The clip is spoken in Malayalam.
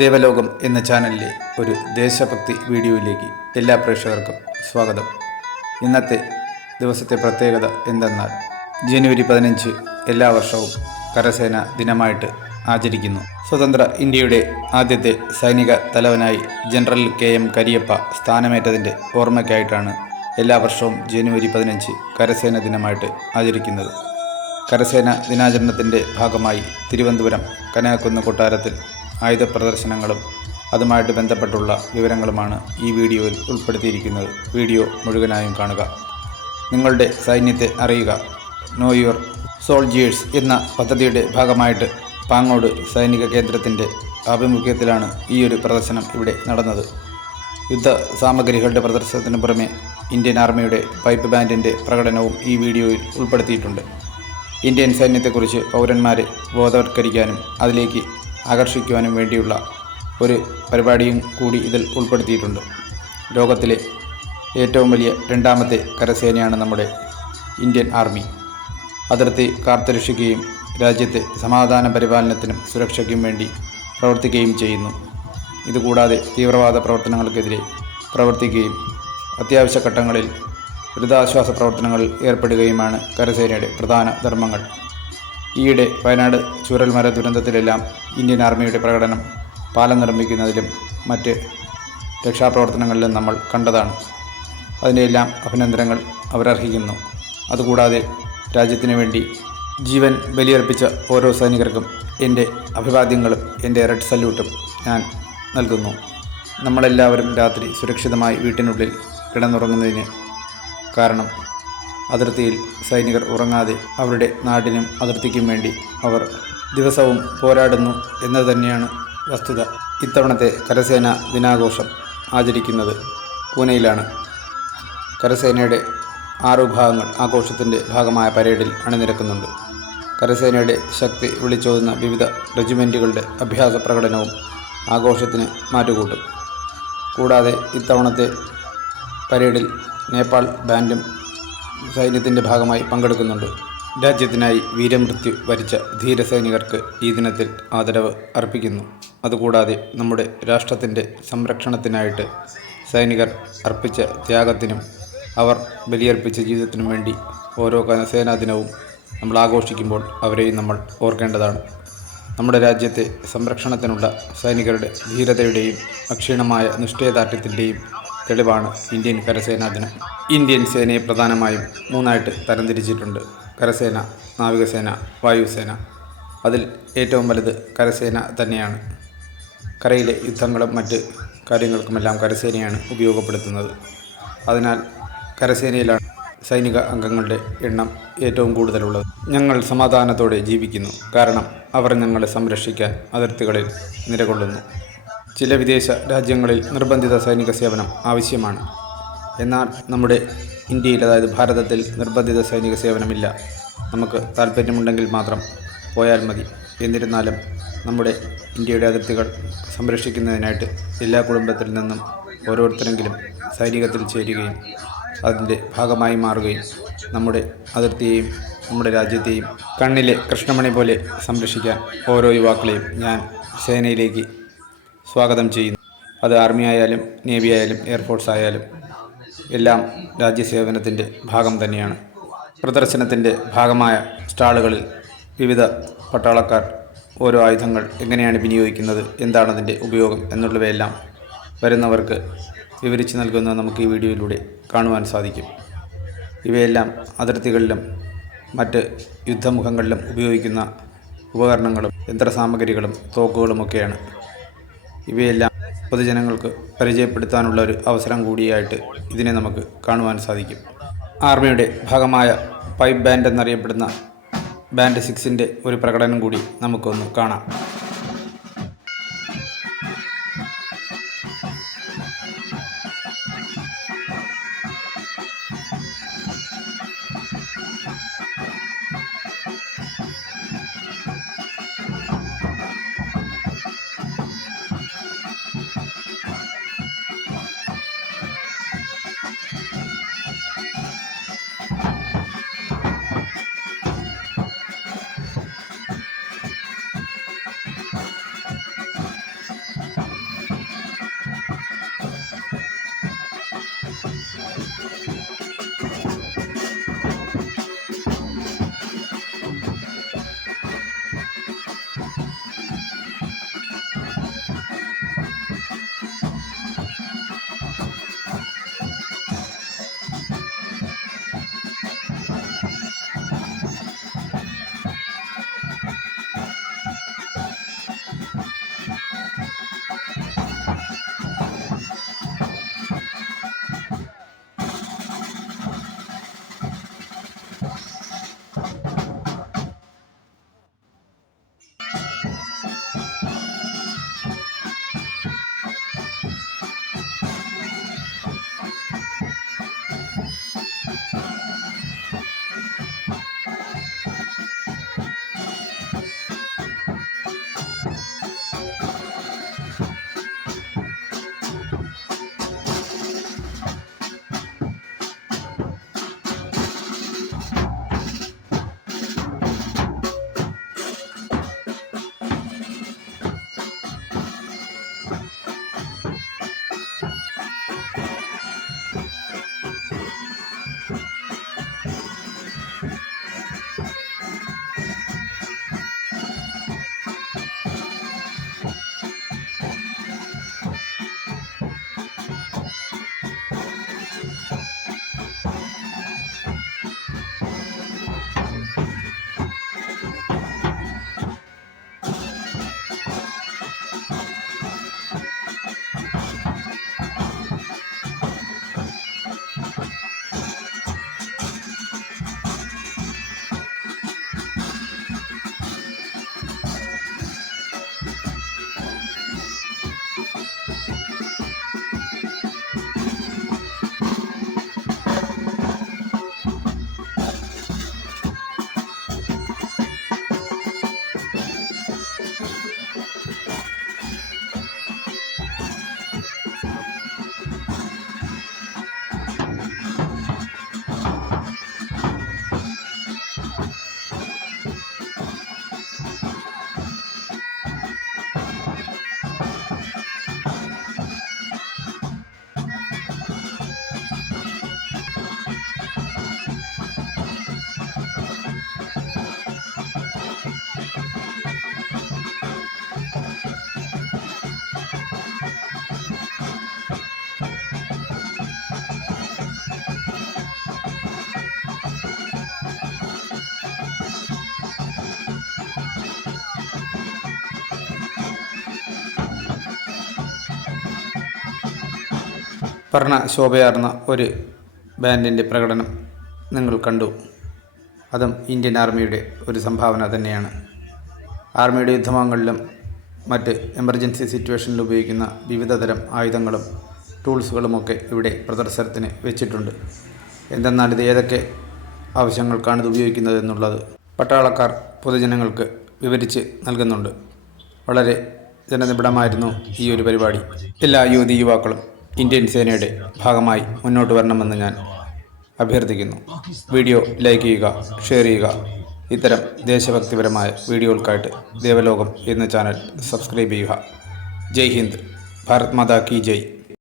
ദേവലോകം എന്ന ചാനലിലെ ഒരു ദേശഭക്തി വീഡിയോയിലേക്ക് എല്ലാ പ്രേക്ഷകർക്കും സ്വാഗതം. ഇന്നത്തെ ദിവസത്തെ പ്രത്യേകത എന്തെന്നാൽ ജനുവരി പതിനഞ്ച് എല്ലാ വർഷവും കരസേന ദിനമായിട്ട് ആചരിക്കുന്നു. സ്വതന്ത്ര ഇന്ത്യയുടെ ആദ്യത്തെ സൈനിക തലവനായി ജനറൽ കെ എം കരിയപ്പ സ്ഥാനമേറ്റതിന്റെ ഓർമ്മയ്ക്കായിട്ടാണ് എല്ലാ വർഷവും ജനുവരി പതിനഞ്ച് കരസേന ദിനമായിട്ട് ആചരിക്കുന്നത്. കരസേന ദിനാചരണത്തിന്റെ ഭാഗമായി തിരുവനന്തപുരം കനകക്കുന്ന് കൊട്ടാരത്തിൽ ആയുധ പ്രദർശനങ്ങളും അതുമായിട്ട് ബന്ധപ്പെട്ടുള്ള വിവരങ്ങളുമാണ് ഈ വീഡിയോയിൽ ഉൾപ്പെടുത്തിയിരിക്കുന്നത്. വീഡിയോ മുഴുവനായും കാണുക. നിങ്ങളുടെ സൈന്യത്തെ അറിയുക. നോ യുവർ സോൾജിയേഴ്സ് എന്ന പദ്ധതിയുടെ ഭാഗമായിട്ട് പാങ്ങോട് സൈനിക കേന്ദ്രത്തിന്റെ ആഭിമുഖ്യത്തിലാണ് ഈ ഒരു പ്രദർശനം ഇവിടെ നടന്നത്. യുദ്ധ സാമഗ്രികളുടെ പ്രദർശനത്തിന് പുറമെ ഇന്ത്യൻ ആർമിയുടെ പൈപ്പ് ബാൻഡിന്റെ പ്രകടനവും ഈ വീഡിയോയിൽ ഉൾപ്പെടുത്തിയിട്ടുണ്ട്. ഇന്ത്യൻ സൈന്യത്തെക്കുറിച്ച് പൗരന്മാരെ ബോധവത്കരിക്കാനും അതിലേക്ക് ആകർഷിക്കുവാനും വേണ്ടിയുള്ള ഒരു പരിപാടിയും കൂടി ഇതിൽ ഉൾപ്പെടുത്തിയിട്ടുണ്ട്. ലോകത്തിലെ ഏറ്റവും വലിയ രണ്ടാമത്തെ കരസേനയാണ് നമ്മുടെ ഇന്ത്യൻ ആർമി. അതിർത്തി കാത്തുരക്ഷിക്കുകയും രാജ്യത്തെ സമാധാന പരിപാലനത്തിനും സുരക്ഷയ്ക്കും വേണ്ടി പ്രവർത്തിക്കുകയും ചെയ്യുന്നു. ഇതുകൂടാതെ തീവ്രവാദ പ്രവർത്തനങ്ങൾക്കെതിരെ പ്രവർത്തിക്കുകയും അത്യാവശ്യ ഘട്ടങ്ങളിൽ ദുരിതാശ്വാസ പ്രവർത്തനങ്ങളിൽ ഏർപ്പെടുകയുമാണ് കരസേനയുടെ പ്രധാന ധർമ്മങ്ങൾ. ഈയിടെ വയനാട് ചൂരൽമല ദുരന്തത്തിലെല്ലാം ഇന്ത്യൻ ആർമിയുടെ പ്രകടനം പാലം നിർമ്മിക്കുന്നതിലും മറ്റ് രക്ഷാപ്രവർത്തനങ്ങളിലും നമ്മൾ കണ്ടതാണ്. അതിന്റെയെല്ലാം അഭിനന്ദനങ്ങൾ അവരർഹിക്കുന്നു. അതുകൂടാതെ രാജ്യത്തിനു വേണ്ടി ജീവൻ ബലിയർപ്പിച്ച ഓരോ സൈനികർക്കും എന്റെ അഭിവാദ്യങ്ങളും എന്റെ റെഡ് സല്യൂട്ടും ഞാൻ നൽകുന്നു. നമ്മളെല്ലാവരും രാത്രി സുരക്ഷിതമായി വീട്ടിനുള്ളിൽ കിടന്നുറങ്ങുന്നതിന് കാരണം അതിർത്തിയിൽ സൈനികർ ഉറങ്ങാതെ അവരുടെ നാടിനും അതിർത്തിക്കും വേണ്ടി അവർ ദിവസവും പോരാടുന്നു എന്നത് തന്നെയാണ് വസ്തുത. ഇത്തവണത്തെ കരസേന ദിനാഘോഷം ആചരിക്കുന്നത് പൂനെയിലാണ്. കരസേനയുടെ ആറു ഭാഗങ്ങൾ ആഘോഷത്തിന്റെ ഭാഗമായ പരേഡിൽ അണിനിരക്കുന്നുണ്ട്. കരസേനയുടെ ശക്തി വിളിച്ചോതുന്ന വിവിധ റെജിമെന്റുകളുടെ അഭ്യാസ പ്രകടനവും ആഘോഷത്തിന് മാറ്റുകൂട്ടും. കൂടാതെ ഇത്തവണത്തെ പരേഡിൽ നേപ്പാൾ ബാൻഡും സൈന്യത്തിന്റെ ഭാഗമായി പങ്കെടുക്കുന്നുണ്ട്. രാജ്യത്തിനായി വീരമൃത്യു വരിച്ച ധീരസൈനികർക്ക് ഈ ദിനത്തിൽ ആദരവ് അർപ്പിക്കുന്നു. അതുകൂടാതെ നമ്മുടെ രാഷ്ട്രത്തിന്റെ സംരക്ഷണത്തിനായിട്ട് സൈനികർ അർപ്പിച്ച ത്യാഗത്തിനും അവർ ബലിയർപ്പിച്ച ജീവിതത്തിനും വേണ്ടി ഓരോ കരസേനാ ദിനവും നമ്മൾ ആഘോഷിക്കുമ്പോൾ അവരെയും നമ്മൾ ഓർക്കേണ്ടതാണ്. നമ്മുടെ രാജ്യത്തെ സംരക്ഷണത്തിനുള്ള സൈനികരുടെ ധീരതയുടെയും അക്ഷീണമായ നിശ്ചയദാർഢ്യത്തിന്റെയും തെളിവാണ് ഇന്ത്യൻ കരസേനാ ദിനം. ഇന്ത്യൻ സേനയെ പ്രധാനമായും മൂന്നായിട്ട് തരംതിരിച്ചിട്ടുണ്ട്. കരസേന നാവികസേന വായുസേന. അതിൽ ഏറ്റവും വലുത് കരസേന തന്നെയാണ്. കരയിലെ യുദ്ധങ്ങളും മറ്റ് കാര്യങ്ങൾക്കുമെല്ലാം കരസേനയാണ് ഉപയോഗപ്പെടുത്തുന്നത്. അതിനാൽ കരസേനയിലാണ് സൈനിക അംഗങ്ങളുടെ എണ്ണം ഏറ്റവും കൂടുതലുള്ളത്. ഞങ്ങൾ സമാധാനത്തോടെ ജീവിക്കുന്നു. കാരണം അവർ ഞങ്ങളെ സംരക്ഷിക്കാൻ അതിർത്തികളിൽ നിലകൊള്ളുന്നു ചില വിദേശ രാജ്യങ്ങളിൽ നിർബന്ധിത സൈനിക സേവനം ആവശ്യമാണ്. എന്നാൽ നമ്മുടെ ഇന്ത്യയിൽ അതായത് ഭാരതത്തിൽ നിർബന്ധിത സൈനിക സേവനമില്ല. നമുക്ക് താല്പര്യമുണ്ടെങ്കിൽ മാത്രം പോയാൽ മതി. എന്നിരുന്നാലും നമ്മുടെ ഇന്ത്യയുടെ അതിർത്തികൾ സംരക്ഷിക്കുന്നതിനായിട്ട് എല്ലാ കുടുംബത്തിൽ നിന്നും ഓരോരുത്തരെങ്കിലും സൈനികത്തിൽ ചേരുകയും അതിന്റെ ഭാഗമായി മാറുകയും നമ്മുടെ അതിർത്തിയെയും നമ്മുടെ രാജ്യത്തെയും കണ്ണിലെ കൃഷ്ണമണി പോലെ സംരക്ഷിക്കാൻ ഓരോ യുവാക്കളെയും ഞാൻ സേനയിലേക്ക് സ്വാഗതം ചെയ്യുന്നു. അത് ആർമി ആയാലും നേവി ആയാലും എയർഫോഴ്സ് ആയാലും എല്ലാം രാജ്യസേവനത്തിന്റെ ഭാഗം തന്നെയാണ്. പ്രദർശനത്തിന്റെ ഭാഗമായ സ്റ്റാളുകളിൽ വിവിധ പട്ടാളക്കാർ ഓരോ ആയുധങ്ങൾ എങ്ങനെയാണ് വിനിയോഗിക്കുന്നത് എന്താണതിന്റെ ഉപയോഗം എന്നുള്ളവയെല്ലാം വരുന്നവർക്ക് വിവരിച്ച് നൽകുന്ന നമുക്ക് ഈ വീഡിയോയിലൂടെ കാണുവാൻ സാധിക്കും. ഇവയെല്ലാം അതിർത്തികളിലും മറ്റ് യുദ്ധമുഖങ്ങളിലും ഉപയോഗിക്കുന്ന ഉപകരണങ്ങളും യന്ത്രസാമഗ്രികളും തോക്കുകളുമൊക്കെയാണ്. ഇവയെല്ലാം പൊതുജനങ്ങൾക്ക് പരിചയപ്പെടുത്താനുള്ള ഒരു അവസരം കൂടിയായിട്ട് ഇതിനെ നമുക്ക് കാണുവാൻ സാധിക്കും. ആർമിയുടെ ഭാഗമായ പൈപ്പ് ബാൻഡ് എന്നറിയപ്പെടുന്ന ബാൻഡ് സിക്സിന്റെ ഒരു പ്രകടനം കൂടി നമുക്കൊന്ന് കാണാം. വർണ ശോഭയാർന്ന ഒരു ബാൻഡിന്റെ പ്രകടനം നിങ്ങൾ കണ്ടു. അതും ഇന്ത്യൻ ആർമിയുടെ ഒരു സംഭാവന തന്നെയാണ്. ആർമിയുടെ യുദ്ധമാങ്ങളിലും മറ്റ് എമർജൻസി സിറ്റുവേഷനിൽ ഉപയോഗിക്കുന്ന വിവിധതരം ആയുധങ്ങളും ടൂൾസുകളുമൊക്കെ ഇവിടെ പ്രദർശനത്തിന് വെച്ചിട്ടുണ്ട്. എന്തെന്നാൽ ഇത് ഏതൊക്കെ ആവശ്യങ്ങൾക്കാണ് ഇത് ഉപയോഗിക്കുന്നത് എന്നുള്ളത് പട്ടാളക്കാർ പൊതുജനങ്ങൾക്ക് വിവരിച്ച് നൽകുന്നുണ്ട്. വളരെ ജനനിബിഡമായിരുന്നു ഈ ഒരു പരിപാടി. എല്ലാ യുവതി യുവാക്കളും ഇന്ത്യൻ സേനയുടെ ഭാഗമായി മുന്നോട്ട് വരണമെന്ന് ഞാൻ അഭ്യർത്ഥിക്കുന്നു. വീഡിയോ ലൈക്ക് ചെയ്യുക ഷെയർ ചെയ്യുക. ഇത്തരം ദേശഭക്തിപരമായ വീഡിയോകൾക്കായിട്ട് ദേവലോകം എന്ന ചാനൽ സബ്സ്ക്രൈബ് ചെയ്യുക. ജയ് ഹിന്ദ്. ഭാരത് മാതാ കി ജയ്.